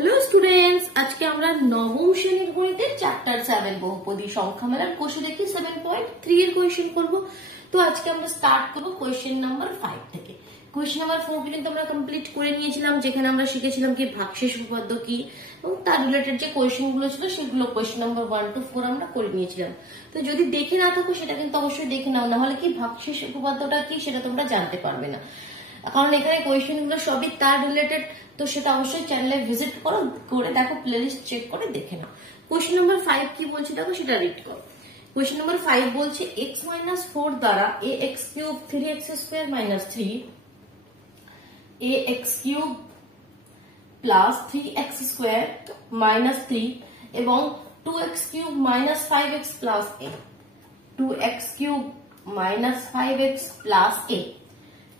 Hello students, আজকে আমরা নবম শ্রেণীর গণিতের চ্যাপ্টার 7 বহুপদী সংখ্যামালার কোষে দেখি 7.3 এর কোয়েশ্চেন করব। তো আজকে আমরা স্টার্ট করব কোয়েশ্চেন নাম্বার 5 থেকে। কোয়েশ্চেন নাম্বার 4 কিন্তু আমরা কমপ্লিট করে নিয়েছিলাম, যেখানে আমরা শিখেছিলাম কি ভাগশেষ উপপাদ্য কি এবং তার রিলেটেড যে কোয়েশ্চেন গুলো ছিল সেগুলো কোয়েশ্চেন নাম্বার 1 to 4 আমরা করে নিয়েছিলাম। তো যদি দেখে না থাকো সেটা কিন্তু অবশ্যই দেখে নাও, না হলে কি ভাগশেষ উপপাদ্যটা কি সেটা তোমরা জানতে পারবে না, কারণ এখানে কোয়েশ্চেন গুলো সবই তার রিলেটেড। তো সেটা অবশ্যই চ্যানেলে ভিজিট করো, করে দেখো, প্লেলিস্ট চেক করে দেখে নাও। কোয়েশ্চেন নাম্বার 5 কি বলছে দেখো, সেটা রিড করো। কোয়েশ্চেন নাম্বার 5 বলছে x-4 দ্বারা ax³ 3x² - 3 ax³ plus 3x² - 3 এবং 2x³ - 5x plus a 2x³ - 5x plus a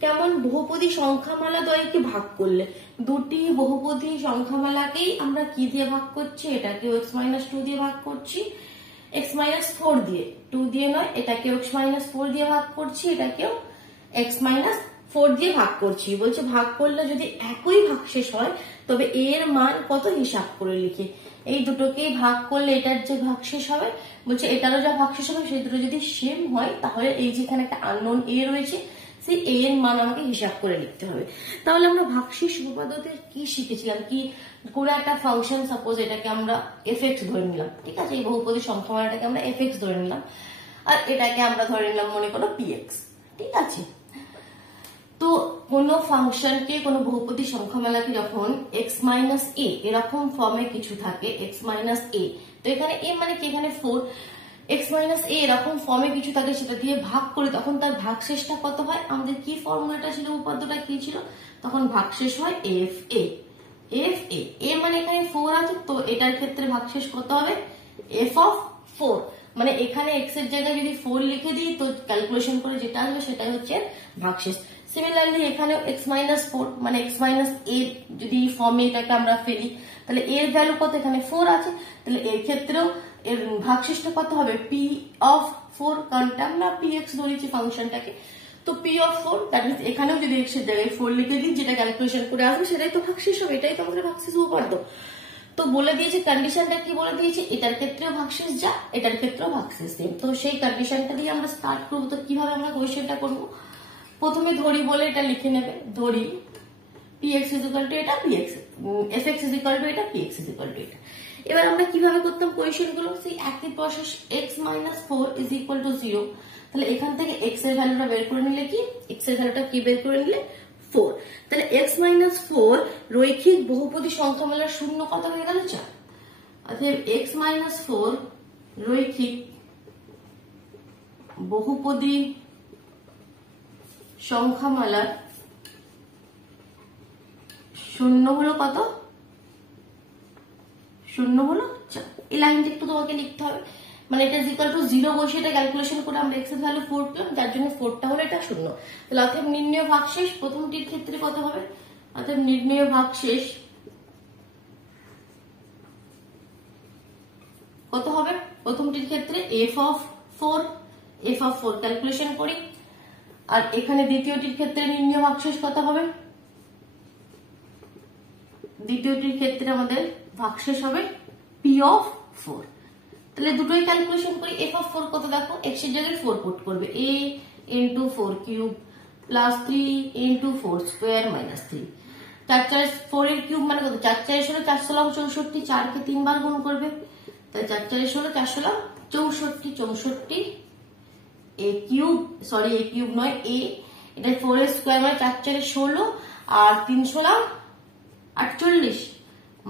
কেমন বহুপদী সংখ্যামালা দ্বয়কে ভাগ করলে। দুটি বহুপদী সংখ্যামালাকেই আমরা কি দিয়ে ভাগ করছি, এটাকেও x-2 দিয়ে ভাগ করছি, x-4 দিয়ে, 2 দিয়ে নয়, এটাকেও x-4 দিয়ে ভাগ করছি, এটাকেও x-4 দিয়ে ভাগ করছি। বলছে ভাগ করলে যদি একই ভাগশেষ হয় তবে এর মান কত হিসাব করে লিখি। এই দুটোকেই ভাগ করলে এটার যে ভাগশেষ হবে, বলছে এটারও যা ভাগশেষ হবে সেই দুটো যদি সেম হয় তাহলে এই যেখানে একটা আননোন a রয়েছে সেই a এর মান আমাকে হিসাব করে লিখতে হবে। তাহলে আমরা ভাগশেষ উপপাদ্যতে কি শিখেছিলাম, কি করে একটা ফাংশন, সাপোজ এটাকে আমরা f(x) ধরে নিলাম, ঠিক আছে, এই বহুপদী সংখ্যামালাটাকে আমরা f(x) ধরে নিলাম আর এটাকে আমরা ধরে নিলাম মনে করো px, ঠিক আছে। তো কোনো ফাংশনকে, কোনো বহুপদী সংখ্যামালাকে যখন x-a এরকম ফর্মে কিছু থাকে, x-a, তো এখানে a মানে কি, এখানে 4, x-a এরকম ফর্মে কিছু থাকে, সেটা দিয়ে ভাগ করি তখন তার ভাগশেষটা কত হয়। আমাদের কি ফর্মুলাটা ছিল, উপাদ্যটা কি ছিল, তখন ভাগশেষ হয় fa। a মানে এখানে 4 আছে, তো এটার ক্ষেত্রে ভাগশেষ কত হবে, f(4), মানে এখানে x এর জায়গায় যদি 4 লিখে দিই তো ক্যালকুলেশন করে যেটা আসবে সেটাই হচ্ছে ভাগশেষ। সিমিলারলি এখানেও x-4 মানে x-a যদি ফর্মে এটাকে আমরা ফেলি তাহলে এর ভ্যালু কত, এখানে 4 আছে, তাহলে এর ক্ষেত্রেও এর ভাগশেষটা কত হবে, p(4), কারণ আমরা px ধরেছি ফাংশনটাকে, তো p(4) দ্যাট মিন্স এখানেও যদি x এর জায়গায় 4 লিখে দিই যেটা ক্যালকুলেশন করে আসবে সেটাই তো ভাগশেষ হবে, এটাই তো আমাদের ভাগশেষ উপপাদ্য। তো বলে দিয়েছে কন্ডিশনটা কি বলে দিয়েছে, এটার ক্ষেত্রেও ভাগশেষ যা, এটার ক্ষেত্রেও ভাগশেষ সেম। তো সেই কন্ডিশনটা দিয়ে আমরা স্টার্ট করবো। তো কিভাবে আমরা কোয়েশ্চেনটা করবো, প্রথমে ধরি বলে এটা লিখে নেবে, ধরি px = এটা, fx = এটা, px = এটা। এবার আমরা কিভাবে করতাম কোয়েশ্চেন গুলো, সেই একই প্রসেস, x-4 = 0, তাহলে এখান থেকে x এর ভ্যালুটা বের করে নিলে কি, x এর ভ্যালুটা কি বের করে নিলে 4, তাহলে x-4 রৈখিক বহুপদী সংখ্যামালার শূন্য কত হয়ে গেল, 4। অতএব x-4 রৈখিক বহুপদী সংখ্যামালার শূন্য হলো কত, শূন্য হলো 4। এই লাইনটা একটু তোমাকে লিখতে হবে, মানে এটা = 0 বসে এটা ক্যালকুলেশন করে আমরা x এর ভ্যালু 4 পেলাম, যার জন্য 4টা হলো এটা শূন্য। তাহলে অতএব নির্ণয় ভাগশেষ প্রথমটির ক্ষেত্রে কত হবে, অতএব নির্ণয় ভাগশেষ কত হবে, প্রথমটির ক্ষেত্রে f(4) ক্যালকুলেশন করি, আর এখানে দ্বিতীয়টির ক্ষেত্রে নির্ণয় ভাগশেষ কত হবে, দ্বিতীয়টির ক্ষেত্রে আমাদের ভাগশেষ হবে p(4). তাহলে দুটোই ক্যালকুলেশন করি। f(4) কত দেখো, x এর জায়গায় 4 পুট করবে, a × 4³ প্লাস 3 × 4² - 3, 4 4 এর কিউব মানে কত, 4 4 16 4 16 64, 4 কে 3 বার গুণ করবে, তাই 4 4 16 4 16 64 a³ নয় a, এটা 4 এর স্কয়ার মানে 4 4 16 আর 3 16 48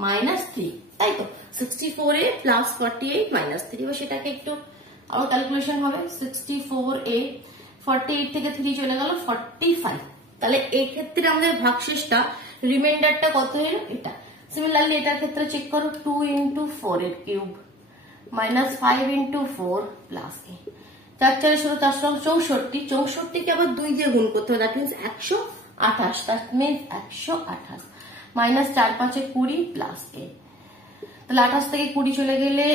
-3, তাই তো 64a প্লাস 48 -3। এবার সেটাকে একটু আবার ক্যালকুলেশন হবে, 64a 48 থেকে 3 চলে গেল 45, তাহলে এই ক্ষেত্রে আমাদের ভাগশেষটা রিমাইন্ডারটা কত হলো, এটা। সিমিলারলি এটার ক্ষেত্রে চেক করো, 2 × 4 এর কিউব মাইনাস 5 × 4 প্লাস a, 4 4 16 4 64, 64 কে আবার 2 দিয়ে গুণ করতে হবে, that means 128, that means 128 minus 4 5 20 plus a, তাহলে 28 থেকে 20 চলে গেলে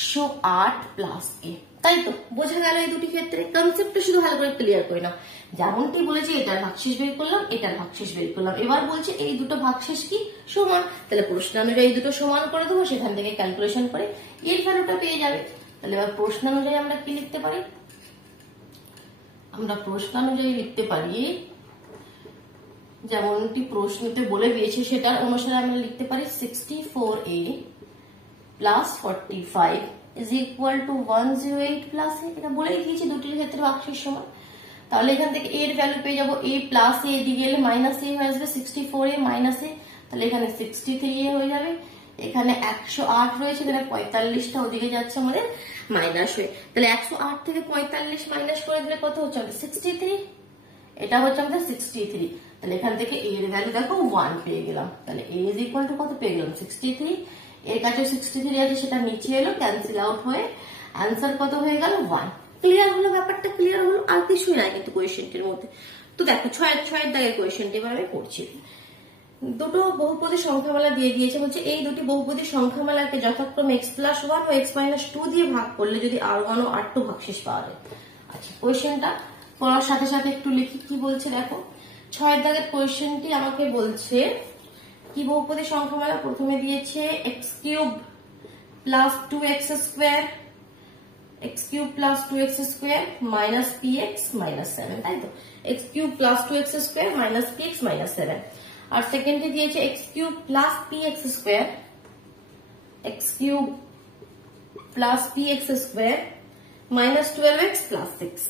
108 প্লাস a। তাই তো বোঝা গেল এই দুটি ক্ষেত্রে। কনসেপ্টটা শুধু ভালো করে ক্লিয়ার করে নাও। যেমনটি বলেছে এটার ভাগশেষ বের করলাম, এটার ভাগশেষ বের করলাম, এবার বলছে এই দুটো ভাগশেষ কি সমান, তাহলে প্রশ্ন অনুযায়ী এই দুটো সমান করে দেবো, সেখান থেকে ক্যালকুলেশন করে এর ভ্যালুটা পেয়ে যাবে। তাহলে এবার প্রশ্ন অনুযায়ী আমরা কি লিখতে পারি, আমরা প্রশ্ন অনুযায়ী লিখতে পারি যেমনটি প্রশ্নতে বলে দিয়েছে সেটার অনুসারে আমরা লিখতে পারি 64a plus 45 is equal to 108 plus a। এটা বলেই দিয়েছে দুটির ক্ষেত্রে ভাগশেষ সমান। তাহলে এখান থেকে এর ভ্যালু পেয়ে যাবো a প্লাস a, এদিকে গেলে মাইনাস a হয়ে আসবে, 64a মাইনাস a, তাহলে এখানে 63a হয়ে যাবে। এখানে 108 রয়েছে, এখানে 45টা ওদিকে যাচ্ছে আমাদের মাইনাস হয়ে, তাহলে 108 থেকে 45 মাইনাস করে দিলে কত হচ্ছে আমাদের 63, এটা হচ্ছে আমাদের 63। তাহলে এখান থেকে a এর ভ্যালু দেখো 1 পেয়ে গেলাম, তাহলে a ইজ ইকুয়াল টু কত পেয়ে গেলাম 63। এর কাছে 63 আছে, সেটা নিচে এলো, ক্যান্সেল আউট হয়ে আনসার কত হয়ে গেল 1। ক্লিয়ার হলো, ব্যাপারটা ক্লিয়ার হলো, আর কিছুই নাই কিন্তু কোয়েশ্চেনটির মধ্যে। তো দেখো 6 দাগের কোয়েশ্চেনটি এবার আমি করছি। দুটো বহুপদী সংখ্যামালা দিয়ে দিয়েছে, বলছে এই দুটি বহুপদী সংখ্যামালাকে যথাক্রমে x+1 ও x-2 দিয়ে ভাগ করলে যদি r1 ও r2 ভাগশেষ পাওয়া যায়। আচ্ছা, কোয়েশ্চেনটা পড়ার সাথে সাথে একটু লিখি কি বলছে দেখো। 6 দাগের কোয়েশ্চেনটি আমাকে বলছে কি বহুপদী সংখ্যামালা, প্রথমে দিয়েছে x³ plus 2x square, x³ plus 2x square minus px minus 7, তাই তো x³ plus 2x square minus px minus 7। আর সেকেন্ডে দিয়েছে x³ plus px square, x³ plus px square minus 12x plus 6,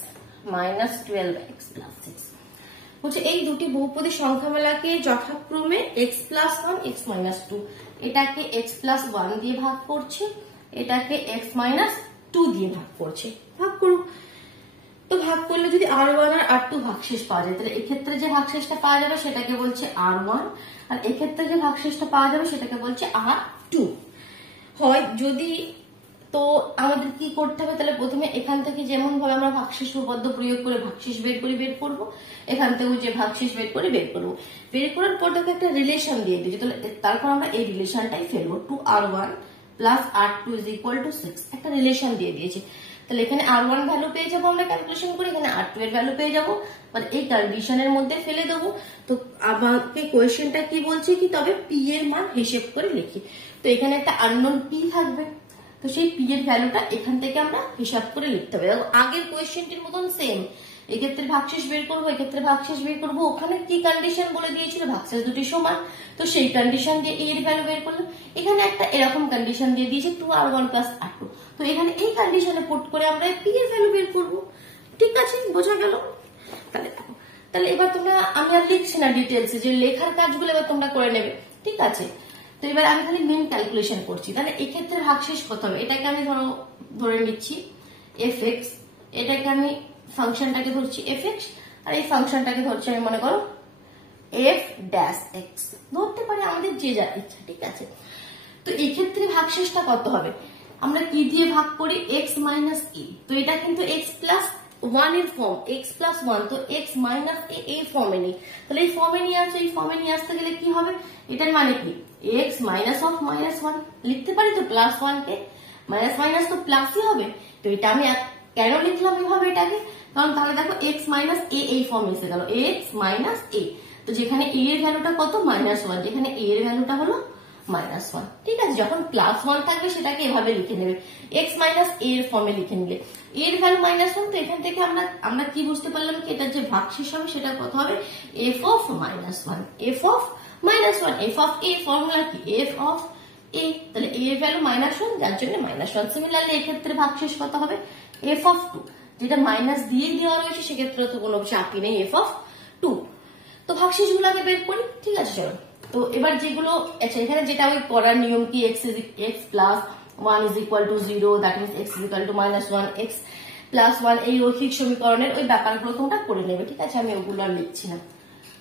minus 12x plus 6। বলছে এই দুটি বহুপদী সংখ্যামালাকে যথাক্রমে x+1 x-2, এটাকে x+1 দিয়ে ভাগ করছে, এটাকে x-2 দিয়ে ভাগ করছে, ভাগ করুক। তো ভাগ করলে যদি r1 আর r2 ভাগশেষ পাওয়া যায়, তাহলে এক্ষেত্রে যে ভাগশেষটা পাওয়া যাবে সেটাকে বলছে r1, আর এক্ষেত্রে যে ভাগশেষটা পাওয়া যাবে সেটাকে বলছে r2 হয়। যদি তো আমাদের কি করতে হবে, তাহলে প্রথমে এখান থেকে যেমন ভাবে আমরা ভাগশেষ উপপাদ্য প্রয়োগ করে ভাগশেষ বের করবো, এখান থেকে যে ভাগশেষ বের করবো, বের করার পর দেখো একটা রিলেশন দিয়ে দিয়েছি, তাহলে তারপর আমরা এই রিলেশনটাই ফেলবো, 2r1 plus r2 is equal to 6, একটা রিলেশন দিয়ে দিয়েছি। তাহলে এখানে r1 ভ্যালু পেয়ে যাবো আমরা ক্যালকুলেশন করে, এখানে r2 এর ভ্যালু পেয়ে যাবো, মানে এই কন্ডিশনের মধ্যে ফেলে দেবো। তো আমাকে কোয়েশ্চেনটা কি বলছে কি, তবে p এর মান হিসেব করে লিখি। তো এখানে একটা আননোন p থাকবে, তো সেই p এর ভ্যালুটা এখান থেকে আমরা হিসাব করে লিখতে হবে। আগের কোয়েশ্চেনটির মতন সেম, এক্ষেত্রে ভাগশেষ বের করবো, এক্ষেত্রে ভাগশেষ বের করবো, ওখানে কি কন্ডিশন বলে দিয়েছিল ভাগশেষ দুটি সমান, তো সেই কন্ডিশন দিয়ে এর ভ্যালু বের করলাম। এখানে একটা এরকম কন্ডিশন দিয়ে দিয়েছে 2r1 প্লাস r2, তো এখানে এই কন্ডিশনে পুট করে আমরা p এর ভ্যালু বের করবো। ঠিক আছে, বোঝা গেল? তাহলে এবার তোমরা, আমি আর লিখছি না ডিটেলসে, যে লেখার কাজগুলো এবার তোমরা করে নেবে, ঠিক আছে? তো এবার আমি খালি মেন ক্যালকুলেশন করছি। তাহলে এক্ষেত্রে ভাগশেষ কত হবে, এটাকে আমি ধরে নিচ্ছি fx, এটাকে আমি ফাংশনটাকে ধরছি fx, আর এই ফাংশনটাকে ধরছি আমি মনে করো f ড্যাশ x, ধরতে পারি আমাদের যে যা ইচ্ছা, ঠিক আছে? তো এই ক্ষেত্রে ভাগশেষটা কত হবে, আমরা কি দিয়ে ভাগ করি, x মাইনাস a, তো এটা কিন্তু x+1 এর ফর্ম, x+1, তো x মাইনাস a এই ফর্মে নেই, তাহলে এই ফর্মে নিয়ে আসছে, এই ফর্মে নিয়ে আসতে গেলে কি হবে, এটার মানে কি x মাইনাস অফ -1 লিখতে পারি, তো +1 কে মাইনাস মাইনাস তো প্লাসই হবে। তো এটা আমি কেন লিখলাম এভাবে এটাকে, কারণ তাহলে দেখো x মাইনাস a এই ফর্মে এসে গেল, x মাইনাস a, তো যেখানে a এর ভ্যালুটা কত -1, যেখানে a এর ভ্যালুটা হলো -1, ঠিক আছে? যখন +1 থাকবে সেটাকে এভাবে লিখে নেবে, x মাইনাস a এর ফর্মে লিখে নিলে, a এর ভ্যালু -1, তো এখান থেকে আমরা কি বুঝতে পারলাম কি এটা যে ভাগশেষ হবে সেটা কত হবে, f of -1, f of -1, f of a formula কি f অফ a, তাহলে a এর ভ্যালু -1, যার জন্য -1। সিমিলারলি এই ক্ষেত্রে ভাগশেষ কত হবে, f অফ 2, যেটা মাইনাস দিয়ে দেওয়া রয়েছে সেক্ষেত্রে তো কোনো চাপই নেই, f অফ 2। তো ভাগশেষগুলো আগে বের করি, ঠিক আছে? চলো, তো এবার যেগুলো, আচ্ছা এখানে যেটা ওই করার নিয়ম কি, x+1 is equal two 0, that means x is equal to -1, x+1, এই রৈখিক সমীকরণের ওই ব্যাপারগুলো তোমরা করে নেবে, ঠিক আছে? আমি ওগুলো আর লিখছি না,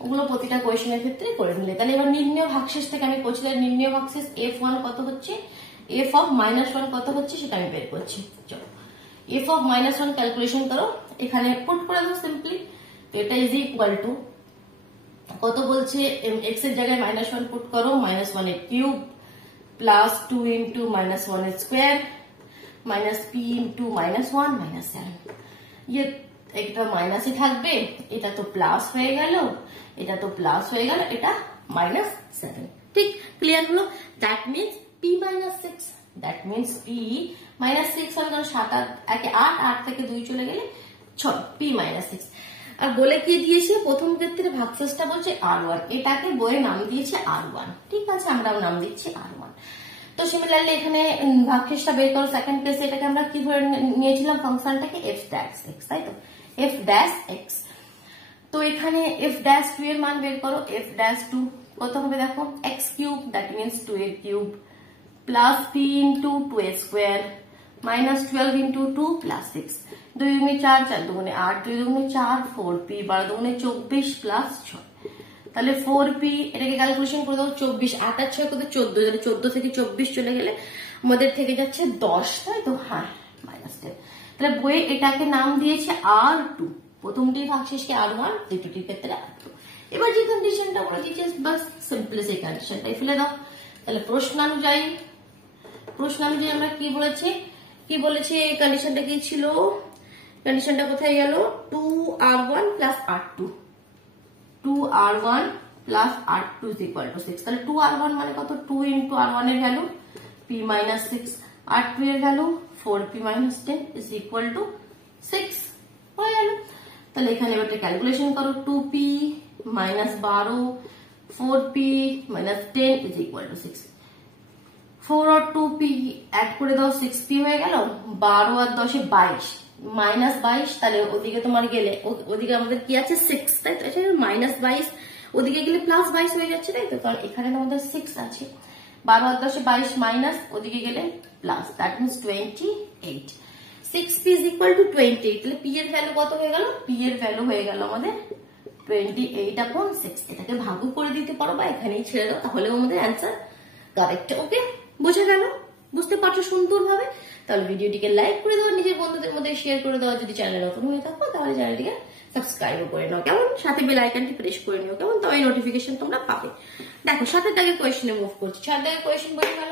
ওগুলো প্রতিটা কোয়েশ্চেনের ক্ষেত্রে করে নিলে। তাহলে এবার নির্ণয় ভাগশেষ থেকে আমি করছি, নির্ণয় ভাগশেষ f1 কত হচ্ছে, f অফ -1 কত হচ্ছে সেটা আমি বের করছি। চলো, f অফ -1 ক্যালকুলেশন করো, এখানে পুট করে দাও সিম্পলি, তো এটা ইজ ইকুয়াল টু কত বলছে, x এর জায়গায় -1 পুট করো, -1 এর কিউব প্লাস 2 ইন্টু -1 এর square minus P into minus 1 minus 7, ইয়ে এটা মাইনাসই থাকবে, এটা তো প্লাস হয়ে গেল, এটা তো প্লাস হয়ে গেল, এটা মাইনাস 7। ঠিক ক্লিয়ার হলো? That means P minus 6, that means P minus 6 হলো, কারণ 7 একে 8, 8 থেকে 2 চলে গেলে 6, পি মাইনাস 6। আর বলে কি দিয়েছে প্রথম ক্ষেত্রে ভাগশেষটা বলছে R1, এটাকে বইয়ে নাম দিয়েছে R1। ঠিক আছে, আমরাও নাম দিচ্ছি R1। তো সিমিলারলি এখানে ভাগশেষটা বের করো সেকেন্ড কেসে, এটাকে আমরা কি ধরে নিয়েছিলাম ফাংশনটাকে f ড্যাশ x, তাই তো f ড্যাশ x। তো এখানে f ড্যাশ 2 এর মান বের করো, f ড্যাশ 2 কত হবে দেখো, x কিউব দ্যাট মিনস 2 এর কিউব প্লাস p ইন্টু 2 এর স্কোয়ার মাইনাস 12 ইন্টু 2 প্লাস 6, 2 দুগুণে 4, 4 দুগুণে 8, 2 দুগুণে 4, 4p 12 দুগুণে 24 প্লাস 6, তাহলে 4p এটাকে ক্যালকুলেশন করে দাও, 24 8 আর 6 কত 14, তাহলে 14 থেকে 24 চলে গেলে আমাদের থেকে যাচ্ছে 10, তাই তো, হ্যাঁ মাইনাস 10। তাহলে বইয়ে এটাকে নাম দিয়েছে R2, প্রথমটি ভাগশেষকে R1, দ্বিতীয়টির ক্ষেত্রে R2। এবার যে কন্ডিশনটা বলে দিয়েছে বাস সিম্পল সেই কন্ডিশনটাই ফেলে দাও। তাহলে প্রশ্নানুযায়ী আমরা কি বলেছে কন্ডিশনটা কি ছিল, কন্ডিশনটা কোথায় গেল, 2R1 plus R2, 2R1 plus R2 is equal to 6। তাহলে 2R1 মানে কত, 2 ইন্টু R1 এর ভ্যালু p মাইনাস 6, R2 এর value 4p minus 10 is equal to 6 হয়ে গেল। তাহলে এখানে এবার ক্যালকুলেশন করো, 2p minus 12, 4p minus 10 is equal to 6, 4 আর 2p অ্যাড করে দাও, 6p হয়ে গেল, 12 আর 10 এ 22 মাইনাস 22, তাহলে ওদিকে তোমার গেলে ওদিকে আমাদের কি আছে 6, তাই তো, এটা মাইনাস 22, ওদিকে গেলে প্লাস 22 হয়ে যাচ্ছে, তাই তো, কারণ এখানে আমাদের 6 আছে, 12 আর 10 এ 22 মাইনাস, ওদিকে গেলে plus, that means 28, 6p is equal two 28। তাহলে p এর ভ্যালু কত হয়ে গেল, p এর ভ্যালু হয়ে গেল আমাদের 28/6। এটাকে ভাগও করে দিতে পারো বা এখানেই ছেড়ে দাও, তাহলে আমাদের অ্যান্সার কারেক্ট। ওকে, বোঝা গেল? বুঝতে পারছো সুন্দরভাবে? তাহলে ভিডিওটিকে লাইক করে দাও, নিজের বন্ধুদের মধ্যে শেয়ার করে দাও, যদি চ্যানেল নতুন হয়ে থাকো তাহলে চ্যানেলটিকে সাবস্ক্রাইব করে নাও, কেমন, সাথে বেল আইকনটি প্রেস করে নিও, কেমন, তবে নোটিফিকেশন তোমরা পাবে। দেখো 7 দাগের কোয়েশ্চেনে মুভ করছি, 7 দাগের কোয়েশ্চেন বলে গেল,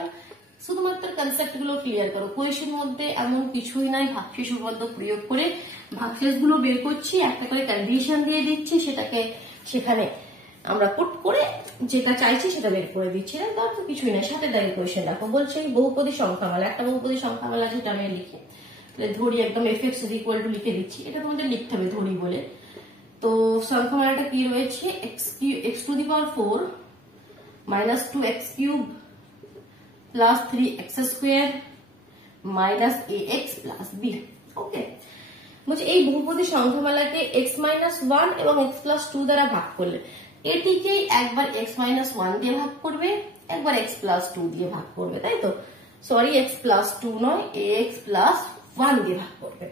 শুধুমাত্র কনসেপ্ট গুলো ক্লিয়ার করো, কোয়েশ্চেন মধ্যে এমন কিছুই নাই, ভাগশেষ উপপাদ্য প্রয়োগ করে ভাগশেষ গুলো বের করছি, একটা করে কন্ডিশন দিয়ে দিচ্ছি, সেটাকে সেখানে আমরা পুট করে যেটা চাইছি সেটা বের করে দিচ্ছি, না তো কিছুই না। 7 দাগের কোয়েশ্চেন দেখো, বলছে বহুপদী সংখ্যামালা, একটা বহুপদী সংখ্যামালা সেটা আমি লিখে ধরি, একদম f(x) লিখে দিচ্ছি, এটা তোমাদের লিখতে হবে ধরি বলে। তো সংখ্যামালাটা কি রয়েছে, x⁴ minus 2x³ plus 3x² minus ax plus b। ওকে, বলছে এই বহুপদী সংখ্যামালাকে x-1 এবং x+2 দ্বারা ভাগ করলে এটিকে একবার x-1 দিয়ে ভাগ করবে, একবার x+2 দিয়ে ভাগ করবে, তাই তো, সরি x+2 নয়, ax+1 দিয়ে ভাগ করবে।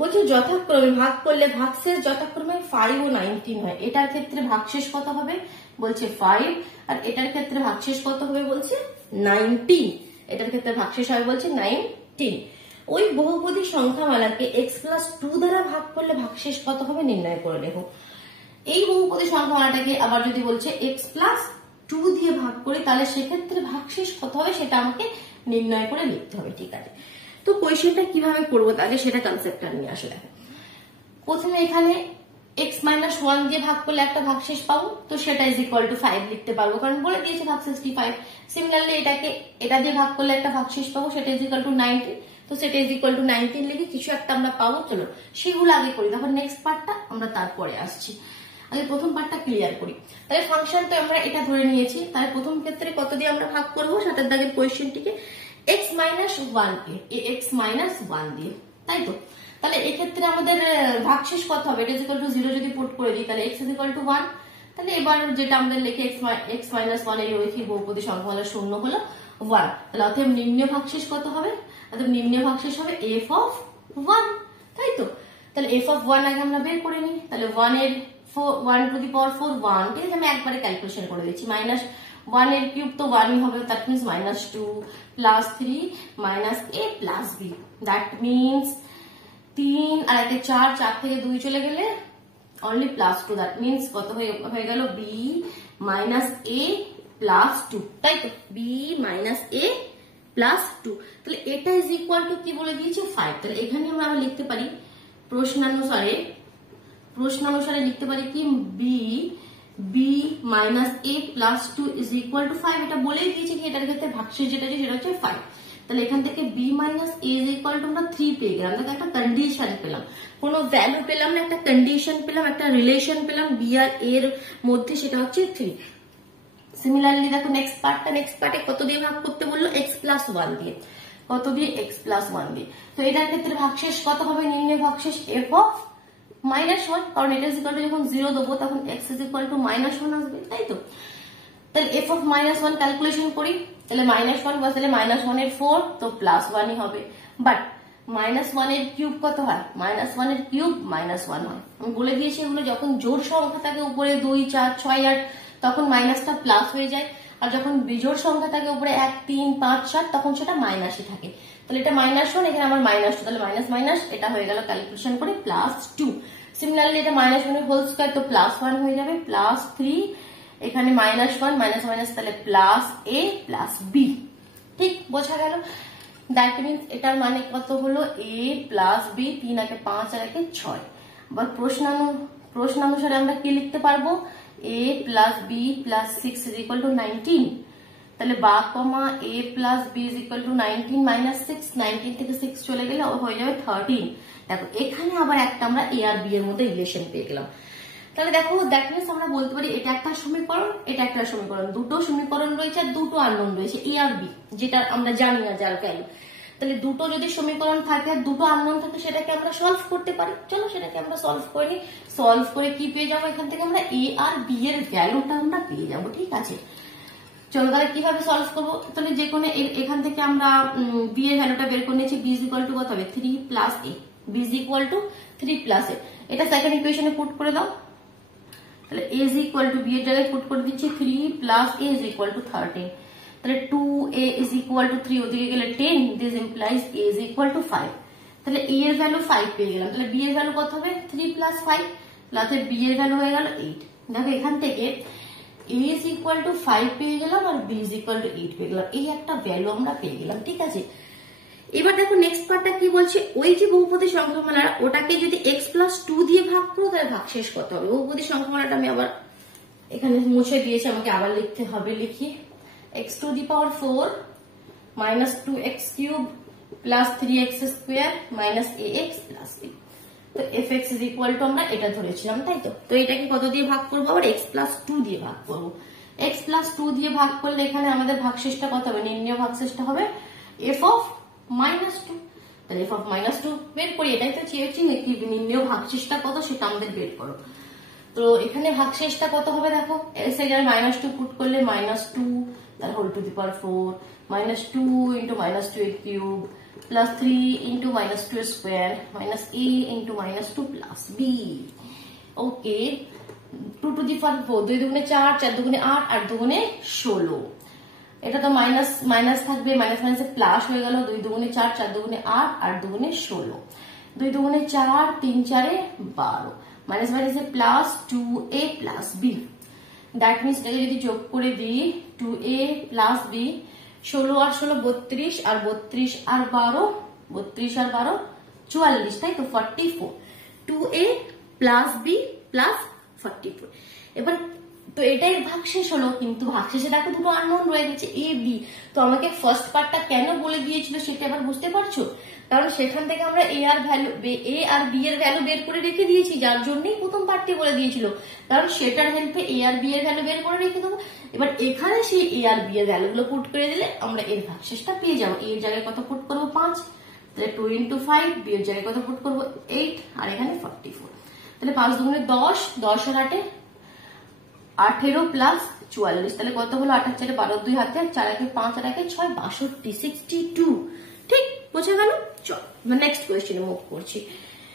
বলছে যথাক্রমে ভাগ করলে ভাগশেষ যথাক্রমে 5 ও 19 হয়। এটার ক্ষেত্রে ভাগশেষ কত হবে, বলছে 5, আর এটার ক্ষেত্রে ভাগশেষ কত হবে বলছে 19, এটার ক্ষেত্রে ভাগশেষ হবে বলছে 19। ওই বহুপদী সংখ্যামালাকে x+2 দ্বারা ভাগ করলে ভাগশেষ কত হবে নির্ণয় করে লেখো। এই বহুপদী সংখ্যামালাটাকে আবার যদি বলছে x+2 দিয়ে ভাগ করি, তাহলে সেক্ষেত্রে ভাগশেষ কত হবে সেটা আমাকে নির্ণয় করে লিখতে হবে। ঠিক আছে, তো কোয়েশ্চেনটা কিভাবে করবো তাহলে সেটা কনসেপ্টটা নিয়ে আসো। দেখো প্রথমে এখানে x-1 দিয়ে ভাগ করলে একটা ভাগশেষ পাবো, তো সেটা ইজ ইকুয়াল টু 5 লিখতে পারবো, কারণ বলে দিয়েছে ভাগশেষটি 5। সিমিলারলি এটা দিয়ে ভাগ করলে একটা ভাগশেষ পাবো, সেটা ইজ ইকুয়াল টু 19, তো সেটা ইজ ইকুয়াল টু 19 লিখে কিছু একটা আমরা পাবো। চলো সেগুলো আগে করি, তারপর নেক্সট পার্টটা আমরা তারপরে আসছি, আগে প্রথম পার্টটা ক্লিয়ার করি। তাহলে ফাংশন তো আমরা এটা ধরে নিয়েছি, তাহলে প্রথম ক্ষেত্রে কত দিয়ে আমরা ভাগ করবো 7 দাগের কোয়েশ্চেনটিকে, x-1 কে x-1 দিয়ে, তাই তো। তাহলে এক্ষেত্রে আমাদের ভাগশেষ কত হবে, এটা ইকুয়াল টু 0 যদি পুট করে দিই, তাহলে x ইজ ইকুয়াল টু 1। তাহলে এবার যেটা আমাদের লিখে x-1 এর রৈখিক বহুপদী সংখ্যামালা শূন্য হলো 1, তাহলে অতএব নিম্ন ভাগশেষ কত হবে, অতএব নিম্ন ভাগশেষ হবে f(1), তাই তো। তাহলে f(1) আগে আমরা বের করে নিই, তাহলে 1 এর 1 টু দি পাওয়ার 4 1, ঠিক আছে, আমি একবারে ক্যালকুলেশন করে দিচ্ছি, মাইনাস 1 এর কিউব তো 1ই হবে, that means -2 plus 3 minus a plus b, that means 3 আর 1 4, 4 থেকে 2 চলে গেলে অনলি +2, দ্যাট মিনস কত হয়ে গেল b মাইনাস a প্লাস 2, তাই তো, b মাইনাস a প্লাস 2, তাহলে এটা ইজ ইকুয়াল টু কি বলে দিয়েছে 5। তাহলে এখানে আমরা আবার লিখতে পারি প্রশ্নানুসারে লিখতে পারি কি b minus a plus 2 is equal to 5। এটা বলেই দিয়েছে কি এটার ক্ষেত্রে ভাগশেষ যেটা আছে সেটা হচ্ছে 5। তাহলে এখান থেকে b minus a is equal two আমরা 3 পেয়ে গেলাম। দেখো একটা কন্ডিশন পেলাম, কোনো ভ্যালু পেলাম না, একটা কন্ডিশন পেলাম, একটা রিলেশন পেলাম b আর a এর মধ্যে, সেটা হচ্ছে 3। সিমিলারলি দেখো নেক্সট পার্টে কত দিয়ে ভাগ করতে বললো, x প্লাস 1 দিয়ে। কত দিয়ে, x প্লাস 1 দিয়ে। তো এটার ক্ষেত্রে ভাগশেষ কত হবে, নির্ণয় ভাগশেষ f অফ -1, কারণ এটা ইজ ইকুয়াল টু যখন 0 দেবো তখন x ইজ ইকুয়াল টু -1 আসবে, তাই তো। তাহলে f অফ -1 ক্যালকুলেশন করি, তাহলে -1 বসালে -1 এর 4, তো +1 ই হবে। বাট -1 এর কিউব কত হয়, -1 এর কিউব -1 হয়। আমি বলে দিয়েছি এগুলো যখন জোড় সংখ্যা থাকে উপরে 2, 4, 6, 8 তখন মাইনাসটা প্লাস হয়ে যায়, আর যখন বিজোড় সংখ্যা থাকে উপরে 1, 3, 5, 7 তখন সেটা মাইনাসই থাকে। তাহলে এটা -1, এখানে আমার -2, তাহলে মাইনাস মাইনাস এটা হয়ে গেল ক্যালকুলেশন করে +2। সিমিলারলি এটা -1 এর হোল স্কয়ার, তো +1 হয়ে যাবে, +3, এখানে -1 মাইনাস মাইনাস, তাহলে প্লাস a প্লাস b। ঠিক বোঝা গেল? দ্যাট মিনস এটার মানে কত হলো, a প্লাস b, 3 একে 5 আর একে 6। আবার প্রশ্নানুসারে আমরা কি লিখতে পারবো, a plus b plus 6 is equal two 19। তাহলে বা কমা a plus b is equal two 19 minus 6, 19 থেকে 6 চলে গেলে হয়ে যাবে 13। দেখো এখানে আবার একটা আমরা a আর b এর মধ্যে রিলেশন পেয়ে গেলাম। তাহলে দেখো দ্যাট মিনস আমরা বলতে পারি এটা একটা সমীকরণ, এটা একটা সমীকরণ, দুটো সমীকরণ রয়েছে আর দুটো আননোন রয়েছে a আর b, যেটা আমরা জানি না যার ভ্যালু। তাহলে দুটো যদি সমীকরণ থাকে আর দুটো আননোন থাকে সেটাকে আমরা সলভ করতে পারি। চলো সেটাকে আমরা সলভ করে নিই। সলভ করে কি পেয়ে যাবো, এখান থেকে আমরা a আর b এর ভ্যালুটা আমরা পেয়ে যাবো। ঠিক আছে, চলো তাহলে কিভাবে সলভ করবো। তাহলে যে কোনো এখান থেকে আমরা b এর ভ্যালুটা বের করে নিয়েছি, b ইজ ইকুয়াল টু কত হবে, 3 plus a, b is equal to 3 plus a। এটা সেকেন্ড ইকুয়েশনে পুট করে দাও। তাহলে a is equal two b এর জায়গায় পুট করে দিচ্ছি 3 plus a is equal two 13। তাহলে 2a ইজ ইকুয়াল টু 3, ওদিকে গেলে 10, this implies a is equal to 5। তাহলে a এর ভ্যালু 5 পেয়ে গেলাম। তাহলে b এর ভ্যালু কত হবে, 3 প্লাস 5, প্লাস b এর ভ্যালু হয়ে গেল 8। দেখো এখান থেকে a ইজ ইকুয়াল টু 5 পেয়ে গেলাম আর b ইজ ইকুয়াল টু 8 পেয়ে গেলাম। এই একটা ভ্যালু আমরা পেয়ে গেলাম। ঠিক আছে, এবার দেখো নেক্সট পার্টটা কি বলছে, ওই যে বহুপদী সংখ্যামালা ওটাকে যদি x প্লাস 2 দিয়ে ভাগ করো তাহলে ভাগশেষ কত হবে। বহুপদী সংখ্যামালাটা আমি আবার এখানে মুছে দিয়েছি, আমাকে আবার লিখতে হবে। লিখি x two the power 4 minus 2x cube plus 3x square minus ax plus b। তো fx ইজ ইকুয়াল টু আমরা এটা ধরেছিলাম, তাই তো। তো এটাকে কত দিয়ে ভাগ করবো, আবার x প্লাস 2 দিয়ে ভাগ করবো। x প্লাস 2 দিয়ে ভাগ করলে এখানে আমাদের ভাগশেষটা কত হবে, নির্ণয় ভাগশেষটা হবে f অফ -2। তাহলে f অফ -2 বের করি, এটাই তো চেয়েছি, নির্ণয় ভাগশেষটা কত সেটা আমাদের বের করো। তো এখানে ভাগশেষটা কত হবে দেখো, এস এর -2 পুট করলে -2 তার whole to the power 4 -2 into -2 এর cube plus 3 into -2 square minus a into -2 plus b। Okay, 2 to the power 4, 2 দুগুণে 4, 4 দুগুণে 8, 8 দুগুণে 16। এটা তো মাইনাস মাইনাস থাকবে, মাইনাস মাইনাসে প্লাস হয়ে গেল, 2 দুগুণে 4, 4 দুগুণে 8, 8 দুগুণে 16, 2 দুগুণে 4, 3 4 12, মাইনাস মাইনাসে plus 2a plus b। That means এটাকে যদি যোগ করে দিই 2a প্লাস b, 16 আর 16 32, আর 32 আর 12, 32 আর 12 44, তাই তো 44, 2a প্লাস b প্লাস 44। এবার তো এটাই ভাগশেষ হলো, কিন্তু ভাগশেষে দেখো দুটো আননোন রয়ে গেছে a b। তো আমাকে ফার্স্ট পার্টটা কেন বলে দিয়েছিল সেটা এবার বুঝতে পারছো, কারণ সেখান থেকে আমরা a আর b এর ভ্যালু বের করে রেখে দিয়েছি, যার জন্যই প্রথম পার্টটি বলে দিয়েছিল, কারণ সেটার হেল্পে a আর b এর ভ্যালু বের করে রেখে দেবো। এবার এখানে সেই a আর b এর ভ্যালুগুলো পুট করে দিলে আমরা এর ভাগশেষটা পেয়ে যাবো। a এর জায়গায় কত পুট করবো 5, তাহলে 2 ইন্টু 5, b এর জায়গায় কত পুট করবো 8, আর এখানে 44। তাহলে 5 দুগুণে 10, 10 আর 8 18 প্লাস 44, তাহলে কত হলো 8 4 12, 2 হাতে 4 1 5 আর 1 6, 62, 62। ঠিক বোঝা গেল? চল নেক্সট কোয়েশ্চেনে মুভ করছি।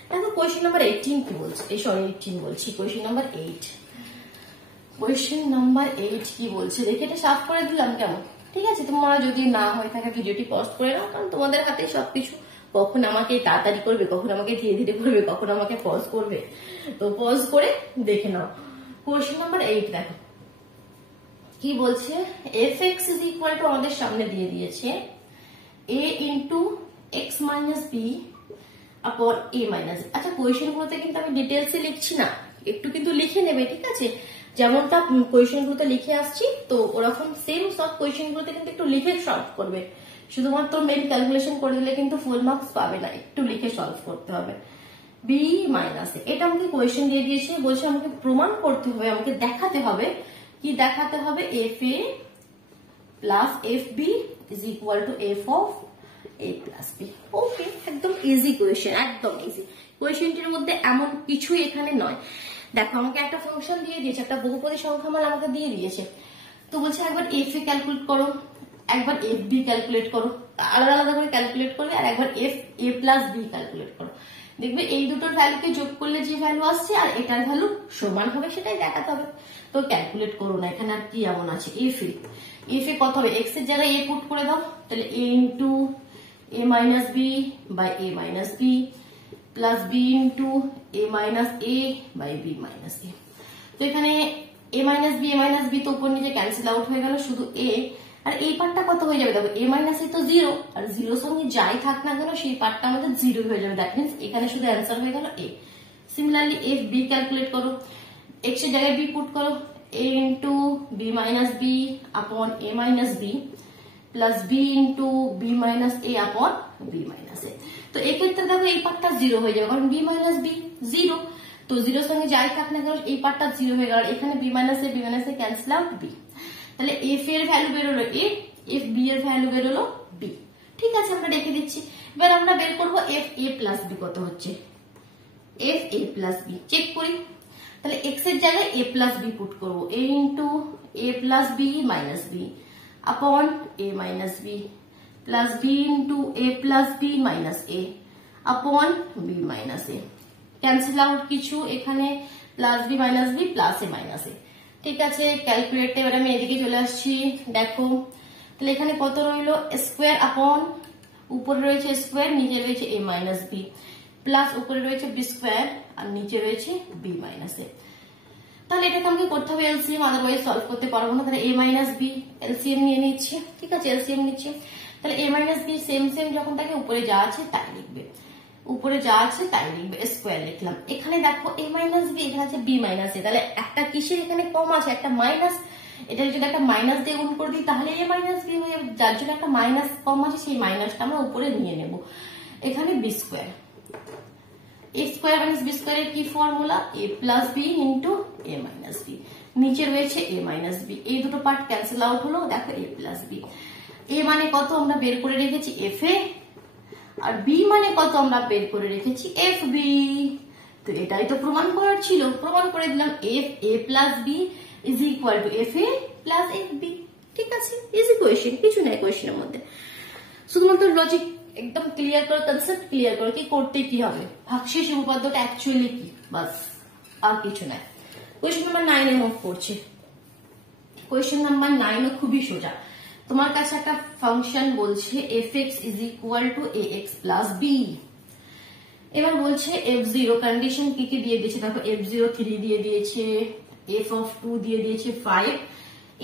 দেখো কোয়েশ্চেন নাম্বার 18 কি বলছে, সরি 18 বলছি, কোয়েশ্চেন নাম্বার 8। কোয়েশ্চেন নাম্বার 8 কি বলছে দেখে এটা সাফ করে দিলাম কেমন। ঠিক আছে, তোমরা যদি না হয়ে থাকে ভিডিওটি পজ করে নাও, কারণ তোমাদের হাতে সবকিছু, কখন আমাকে তাড়াতাড়ি করবে, কখন আমাকে ধীরে ধীরে করবে, কখন আমাকে পজ করবে, তো পজ করে দেখে নাও। কোয়েশ্চেন নাম্বার 8 দেখো কি বলছে, fx ইজ ইকুয়াল টু আমাদের সামনে দিয়ে দিয়েছে a into x minus B আপন a মাইনাস। আচ্ছা কোয়েশ্চেন গুলোতে কিন্তু আমি ডিটেলসে লিখছি না, একটু কিন্তু লিখে নেবে, ঠিক আছে? যেমনটা কোয়েশ্চেন গুলোতে লিখে আসছি তো ওরকম সেম সব কোয়েশ্চেন গুলোতে কিন্তু একটু লিখে সলভ করবে। শুধুমাত্র মেন ক্যালকুলেশন করে দিলে কিন্তু ফুল মার্কস পাবে না, একটু লিখে সলভ করতে হবে। বি মাইনাস এটা আমাকে কোয়েশ্চেন দিয়ে দিয়েছে, বলছে আমাকে প্রমাণ করতে হবে, আমাকে দেখাতে হবে। কি দেখাতে হবে? F A plus F B is equal to F of A plus B. Okay, একদম ইজি কোয়েশ্চেন, একদম ইজি। কোয়েশ্চেনটির মধ্যে এমন কিছুই এখানে নয়। দেখো আমাকে একটা ফাংশন দিয়ে দিয়েছে, একটা বহুপদী সংখ্যামালা আমাকে দিয়ে দিয়েছে, তো বলছে একবার এফ এ ক্যালকুলেট করো, একবার এফ বি ক্যালকুলেট করো, আলাদা আলাদা করে ক্যালকুলেট করবে, আর একবার এফ এ প্লাস বি ক্যালকুলেট করো। দেখবে এই দুটোর ভ্যালুকে যোগ করলে যে ভ্যালু আসছে আর এটার ভ্যালু সমান হবে সেটাই দেখাতে হবে। তো ক্যালকুলেট করো না, এখানে আর কি এমন আছে? এফ এ কত হবে? এক্স এর জায়গায় এ পুট করে দাও, তাহলে A into A minus B by A minus B plus B into A minus A by B minus A. তো এখানে এ মাইনাস বি তো উপর নিচে ক্যান্সেল আউট হয়ে গেল, শুধু এ। আর এই পার্টটা কত হয়ে যাবে? দেখো এ মাইনাস এ তো জিরো, আর জিরোর সঙ্গে যাই থাক না কেন সেই পার্টটা আমাদের জিরো হয়ে যাবে। দ্যাট মিনস এখানে শুধু অ্যান্সার হয়ে গেল A. Similarly F B calculate করো, এক্স এর জায়গায় বি পুট করো, A into B minus B upon A minus B plus B into B minus A upon B minus A. তো এক্ষেত্রে দেখো এই পার্টটা জিরো হয়ে যাবে, কারণ বি মাইনাস বি জিরো, তো জিরোর সঙ্গে যাই থাক না কেন এই পার্টটা জিরো হয়ে গেল। এখানে B minus A cancel out B, তাহলে এফ এর ভ্যালু বেরোলো এ, এফ বি এর ভ্যালু বেরোলো বি। ঠিক আছে, আমরা রেখে দিচ্ছি। এবার আমরা বের করবো এফ এ প্লাস বি কত হচ্ছে। এফ এ প্লাস বি চেক করি, তাহলে এক্স এর জায়গায় এ প্লাস বি পুট করবো, A into A plus B minus B upon A minus B plus B into A plus B minus A upon B minus A. Cancel out কিছু, এখানে plus B plus A minus A. ঠিক আছে, ক্যালকুলেটে এবার আমি এদিকে চলে আসছি। দেখো তাহলে এখানে কত রইলো? স্কোয়ার আপন উপরে রয়েছে স্কোয়ার, নিচে রয়েছে এ মাইনাস বি প্লাস উপরে রয়েছে বি স্কোয়ার আর নিচে রয়েছে বি মাইনাস এ। তাহলে এটাকে আমাকে করতে হবে এলসিএম, আদারওয়াইজ সলভ করতে পারবো না। তাহলে এ মাইনাস বি এলসিএম নিয়ে নিচ্ছে, ঠিক আছে, এলসিএম নিচ্ছে। তাহলে এ মাইনাস বি সেম যখন থাকে উপরে যা আছে তাই লিখবে, উপরে যা আছে তাই লিখবে, স্কোয়ার লিখলাম। এখানে দেখো এ মাইনাস বি, এখানে আছে বি মাইনাস এ, তাহলে একটা কিসের এখানে কম আছে? একটা মাইনাস। এটা যদি একটা মাইনাস দিয়ে গুণ করে দিই তাহলে এ মাইনাস বি হয়ে যাবে, যার জন্য একটা মাইনাস কম আছে সেই মাইনাসটা আমরা উপরে নিয়ে নেব। এখানে বি স্কোয়ার, এ স্কোয়ার মাইনাস বি স্কোয়ারের কি formula? A plus B into A minus B, নিচে রয়েছে এ মাইনাস বি, এই দুটো পার্ট ক্যান্সেল আউট হলো, দেখো এ প্লাস বি। এ মানে কত আমরা বের করে রেখেছি? এফ এ, আর বি মানে কত আমরা বের করে রেখেছি? F b. তো এটাই তো প্রমাণ করার ছিল, প্রমাণ করে দিলাম। F A plus B is equal to f A plus F b. ঠিক আছে, ইজি কোয়েশ্চেন, কিছু নাই কোয়েশ্চেনের মধ্যে, শুধুমাত্র লজিক একদম ক্লিয়ার করো, কনসেপ্ট ক্লিয়ার করো কি করতে কি হবে, ভাগশেষ উপপাদ্যটা অ্যাকচুয়ালি কি, বাস আর কিছু নাই। কোয়েশ্চেন নাম্বার 9 এ মুভ করছে। কোয়েশ্চেন নাম্বার 9 খুবই সোজা। তোমার কাছে একটা ফাংশন বলছে F X is equal to A X plus B. এবার বলছে এফ জিরো কন্ডিশন কি কি দিয়ে দিয়েছে, দেখো এফ জিরো 3 দিয়ে দিয়েছে, এফ অফ 2 দিয়ে দিয়েছে 5,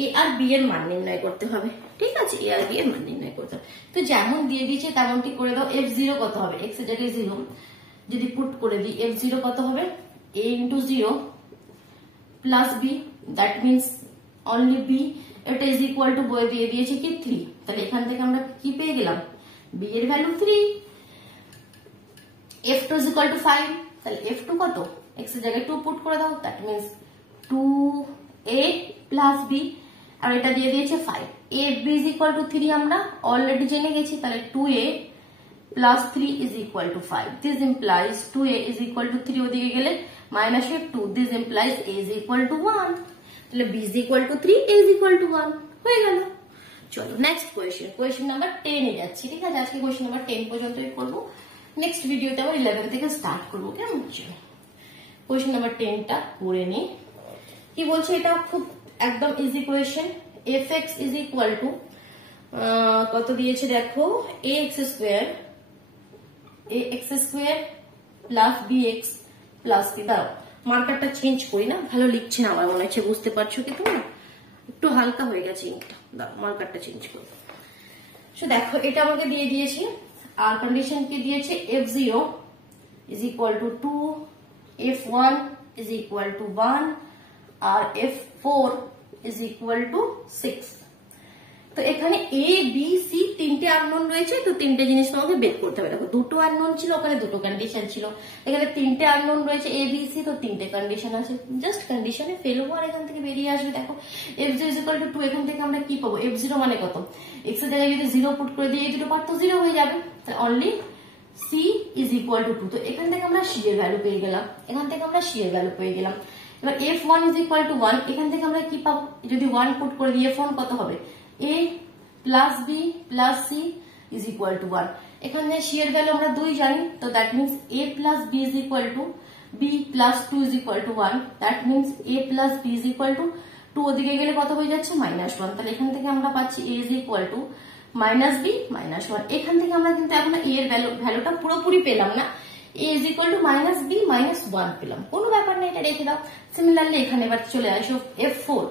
এ আর বি এর মান নির্ণয় করতে হবে। ঠিক আছে, এ আর বি এর মান নির্ণয় করতে হবে। তো যেমন দিয়ে দিয়েছে তেমনটি করে দাও। এফ জিরো কত হবে? এক্স এর জায়গায় 0 যদি পুট করে দিই, এফ জিরো কত হবে? A into 0 plus B, that means only B. এটা ইজ ইকুয়াল টু বই দিয়ে দিয়েছে কি 3, তাহলে এখান থেকে আমরা কি পেয়ে গেলাম? বি এর value 3। F two is equal to 5, তাহলে এফ টু কত? এক্স এর জায়গায় 2 পুট করে দাও, that means 2a plus B, আর এটা দিয়ে দিয়েছে 5। A B is equal to 3 আমরা অলরেডি জেনে গেছি, তাহলে 2a plus 3 is equal to 5। This implies 2a is equal to 3 ওদিকে গেলে minus 2, this implies a is equal to 1, তাহলে b is equal to 3, a is equal to 1 হয়ে গেল। চলো নেক্সট কোয়েশ্চেন, কোয়েশ্চেন নাম্বার 10 এ যাচ্ছি। ঠিক আছে, আজকে কোয়েশ্চেন নাম্বার 10 পর্যন্তই করবো, নেক্সট ভিডিওতে আবার 11 থেকে স্টার্ট করবো, কেমন? চলো কোয়েশ্চেন নাম্বার 10টা করে নি। কি বলছে? এটা খুব একদম easy question. F X is equal to কত দিয়েছে দেখো, A X square plus B X plus B. দাঁড়াও মার্কারটা চেঞ্জ করি না, ভালো লিখছে না আমার মনে হচ্ছে, বুঝতে পারছো কি তোমরা? একটু হালকা হয়ে গেছে ইঙ্কটা, দাঁড়াও মার্কারটা চেঞ্জ করবো। সো দেখো এটা আমাকে দিয়ে দিয়েছে, আর কন্ডিশন কি দিয়েছে, f0 is equal to 2, f1 is equal to 1 R f4 is equal to 6। তো এখানে a b c তিনটে আননোন রয়েছে, তো তিনটে জিনিস তোমাকে বের করতে হবে। দেখো দুটো আননোন ছিল, ওখানে দুটো কন্ডিশন ছিল, এখানে তিনটে আননোন রয়েছে a b c, তো তিনটে কন্ডিশন আছে, জাস্ট কন্ডিশনে ফেল হবো আর এখান থেকে বেরিয়ে আসবে। দেখো f0 is equal to 2, এখান থেকে আমরা কি পাবো, f0 মানে কত, x এর জায়গায় যদি 0 পুট করে দিই এই দুটো পার্ট তো 0 হয়ে যাবে, তাহলে only c is equal to 2। তো এখান থেকে আমরা c এর ভ্যালু পেয়ে গেলাম, এখান থেকে আমরা c এর ভ্যালু পেয়ে গেলাম। এবার f1 is equal to 1, এখান থেকে আমরা কি পাবো, যদি 1 পুট করে দিই f1 কত হবে, a plus B plus C is equal to 1। এখানে সি এর ভ্যালু আমরা 2 জানি, তো that means a plus B is equal to B plus 2 is equal to 1, that means a plus B is equal to 2, ওদিকে গেলে কত হয়ে যাচ্ছে, -1। তাহলে এখান থেকে আমরা পাচ্ছি a is equal to minus B minus 1। এখান থেকে আমরা কিন্তু এখন a এর ভ্যালুটা পুরোপুরি পেলাম না, a is equal to minus B minus 1 পেলাম, কোনো ব্যাপার না, এটা রেখে দাও। সিমিলারলি এখানে এবার চলে আসো f4।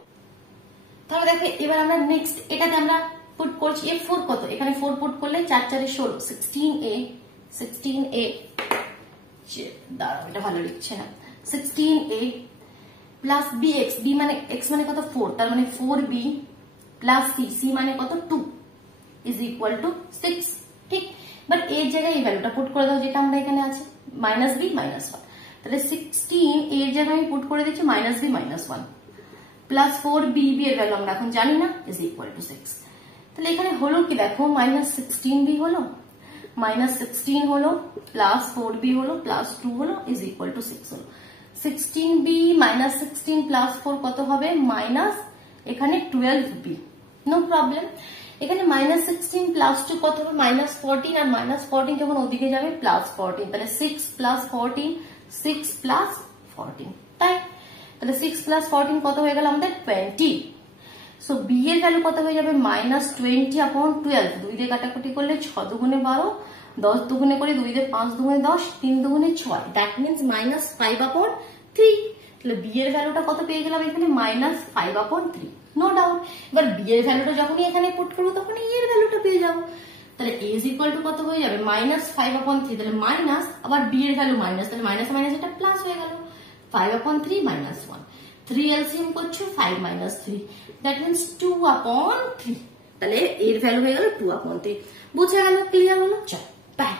তাহলে দেখো এবার আমরা নেক্সট এটাতে আমরা পুট করছি f4 কত, এখানে 4 পুট করলে 4 4 16, 16a দাঁড়াও এটা ভালো লিখছে না, 16a প্লাস bx, b মানে x মানে কত 4, তার মানে 4b প্লাস c, c মানে কত 2 ইজ ইকুয়াল টু 6। ঠিক, বাট এর জায়গায় এই ভ্যালুটা পুট করে দাও যেটা আমরা এখানে আছে, মাইনাস বি মাইনাস 1। তাহলে 16 এর জায়গায় আমি পুট করে দিচ্ছি minus B minus 1 plus 4b, b এর ভ্যালু আমরা এখন জানি না, ইজ ইকুয়াল টু 6। তাহলে এখানে হলো কি দেখো, মাইনাস 16b হলো, মাইনাস 16 হলো, প্লাস 4b হলো, প্লাস 2 হলো, ইজ ইকুয়াল টু 6 হলো। 16b মাইনাস 16 প্লাস 4 কত হবে, মাইনাস এখানে 12b, নো প্রবলেম। এখানে মাইনাস 16 প্লাস 2 কত হবে, মাইনাস 14, আর মাইনাস 14 যখন ওদিকে যাবে প্লাস 14, তাহলে 6 প্লাস 14, 6 প্লাস 14, তাই তাহলে 6 প্লাস 14 কত হয়ে গেল আমাদের 20। সো বি এর ভ্যালু কত হয়ে যাবে, মাইনাস 20 আপন 12, 2 দিয়ে কাটাকুটি করলে 6 দুগুণে 12, 10 দুগুণে করে 2 দিয়ে 5 দুগুণে 10, 3 দুগুণে 6, দ্যাট মিনস মাইনাস 5 আপন 3। তাহলে বি এর ভ্যালুটা কত পেয়ে গেলাম এখানে, মাইনাস 5 আপন 3, নো ডাউট। এবার বি এর ভ্যালুটা যখনই এখানে পুট করবো তখন এ এর ভ্যালুটা পেয়ে যাবো, তাহলে a ইজ ইকুয়াল টু কত হয়ে যাবে, মাইনাস 5 আপন 3, তাহলে মাইনাস আবার বি এর ভ্যালু মাইনাস, তাহলে মাইনাস মাইনাস এটা প্লাস হয়ে গেল, 5 আপন 3 মাইনাস 1, 3 এলসিএম করছো 5 মাইনাস 3, দ্যাট মিনস 2 আপন 3, তাহলে এর ভ্যালু হয়ে গেল 2 আপন 3। বুঝে গেল, ক্লিয়ার হলো, চল বাই।